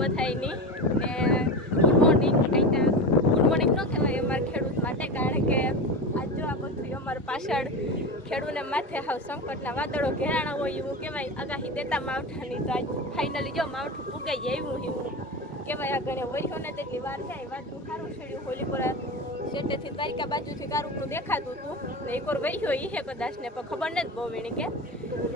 બધાયની ને. Good morning કહીતા good morning ન કહેવાય અમારા ખેડૂત માટે, કારણ કે આજ જો આ બધું અમારા પાછળ ખેડૂતને માથે હાવ સંકટના વાદળો ઘેરાણા હોય એવું કહેવાય. આગાહી દેતા માવઠાની તો આજ ફાઇનલી જો માવઠું ફૂગાઈ જાય એવું એવું. કહેવાય આગળ વર્યો ને તેટલી વાર થાય વાદળું સારું છેડ્યું હોલીપુરા શેટેથી દ્વારિકા બાજુથી કારુકનું દેખાતું હતું. એક વાર વહ્યો એ હે કદાચ ને, પણ ખબર નથી બહુ વીણી કે.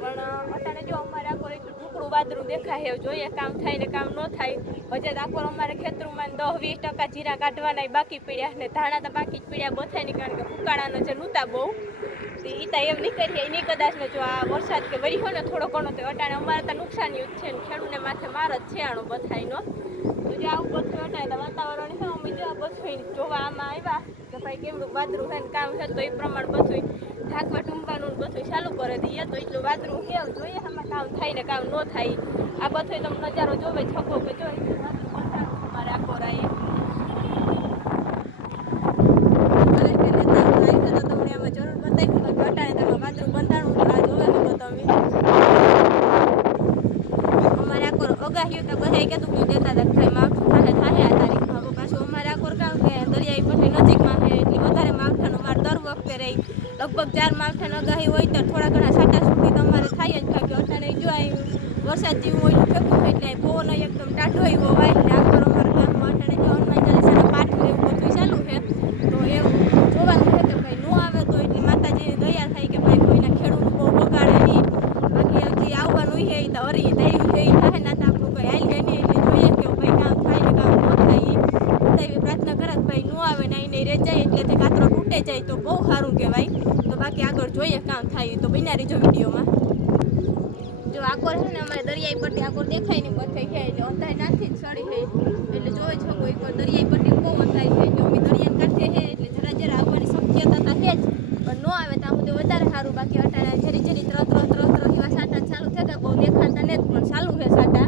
પણ અત્યારે જો અમારે આખો ટુકડું વાદળું દેખાય જોઈએ, કામ થાય ને કામ ન થાય હજે આખો અમારે ખેતરમાં દસ વીસ ટકા જીરા કાઢવાના બાકી પીડ્યા ને ધાણા તો બાકી જ પીડ્યા બથાય કારણ કે ફૂકાણાનો છે નહોતા બહુ ઈ તા એમ નહીં કદાચ ને જો આ વરસાદ કે વરી હોય ને થોડો ઘણો તો અટાણે અમારે તો નુકસાન જ છે ને ખેડૂને માથે માર જ છે આનો બથાઈનો તો જે આવું બધું અટાણે વાતાવરણ છે, અમે જો આ બધું જોવા આમાં આવ્યા. કે ભાઈ કેમનું વાદળું છે ને કામ છે તો એ પ્રમાણે બધું ઢાંકવા ટૂંકવાનું બધું ચાલુ કરે દઈએ તો એટલું વાદળું કેવું જોઈએ આમાં કામ થાય ને કામ ન થાય. આ બધો તમે નજારો જોવે, છકો કે જો એટલું વાદળું બતાવું અમારે આખો રાયે ભલે કે નેતા ભાઈ તો તમને આમાં જરૂર બતાવી કે ઘટાડે તમે વાદળું બંધાણું તો આ જોવે લોકો તમે અમારે અગાહ્યું તો બધાય કીધું કે દેતા હતા ભાઈ માવઠું થાહે થાય આ તારીખમાં. હવે પાછું અમારે આકોર કામ કે દરિયાઈ પટ્ટી નજીકમાં છે, એટલે વધારે માવઠાનો માર દર વખતે રહી. લગભગ ચાર માવઠાની અગાહી હોય તો થોડા ઘણા સાટા સુધી તો અમારે થાય જ, બાકી અટાણે જો આ વરસાદ જેવું હોય ફેંકું એટલે પવન એકદમ ટાઢો એવો વાય એટલે આખો અમારા ગામમાં અટાણે જો હનુમાન ચાલીસાના પાઠ ને એવું બધું ચાલુ છે તો એવું જોવાનું છે કે ભાઈ નો આવે તો એટલી માતાજીની દયા થાય કે ભાઈ કોઈના ખેડૂત બહુ બગાડે નહીં બાકી હજી આવવાનું છે એ તો હરી દયું છે એ થાય ના તો આપણું કંઈ હાલ જાય નહીં એટલે જોઈએ કે ભાઈ કામ થાય ને કામ ન થાય એ બધા એવી પ્રાર્થના કરે કે ભાઈ નો આવે ને આઈને રે જાય એટલે તે કાતરો તૂટે જાય તો બહુ સારું કહેવાય. તો બાકી આગળ જોઈએ કામ થાય તો બન્યા રહીજો વિડીયોમાં. જો આકોર છે ને અમારે દરિયાઈ પટ્ટી આકોર દેખાય ને બધે છે એટલે અંધાય નાથી જ સડી છે એટલે જોઈ શકો એકવાર દરિયાઈ પટ્ટી બહુ અંધાય છે. જો અમે દરિયાને કાંઠે છે એટલે જરા જરા આવવાની શક્યતા તો છે જ, પણ ન આવે ત્યાં સુધી વધારે સારું. બાકી અટાણા ઝરી ત્રણ ત્રણ એવા સાટા ચાલુ થયા બહુ દેખાતા ને પણ ચાલુ છે સાટા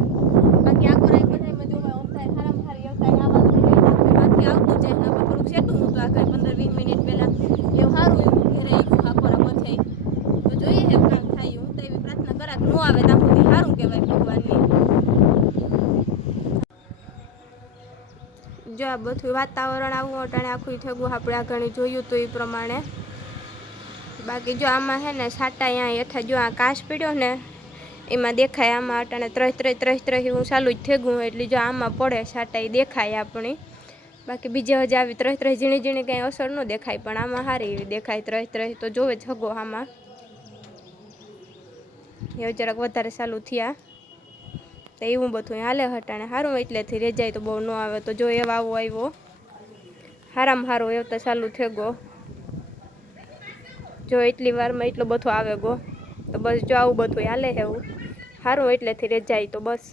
બાકી આકોર આ બધામાં જો અંધાઈ હારામ હારી અંધાઈ આવવાનું માંથી આવતું જાય ને થોડુંક સેટું હું તો આખરે પંદર વીસ મિનિટ પહેલા એવું સારું એવું ઘેરે ગયું આકોરા બધે તો જોઈએ એમ કામ થાય હું તો એવી પ્રાર્થના ન આવે, ત્યાં સુધી સારું કહેવાય ભગવાનની. જો આ બધું વાતાવરણ આવું અટાણે આખું થયું આપણે આગળ જોયું તો એ પ્રમાણે. બાકી જો આમાં હે ને સાટા અહીંયા હેઠા જો આ કાચ પીડ્યો ને, એમાં દેખાય આમાં અટાણે ત્રસ ત્રસ ત્રસ ત્રસ હું ચાલુ જ થયું એટલે જો આમાં પડે સાટા એ દેખાય આપણી. બાકી બીજે હજી આવી ત્રસ ત્રસ ઝીણી ઝીણી કંઈ અસર ન દેખાય, પણ આમાં સારી એવી દેખાય ત્રસ ત્રસ તો જોવે છગો આમાં. એ જરાક વધારે ચાલુ થયા. તો એવું બધું હાલે હટાણે. સારું એટલેથી રેજાય તો બહુ ન આવે. તો જો એવા આવો આવ્યો. હારામાં સારો એવો તો ચાલુ થઈ ગયો. જો એટલી વારમાં એટલો બધો આવે ગો તો બસ જો આવું બધું હાલે એવું. સારું એટલેથી રેજાય તો બસ.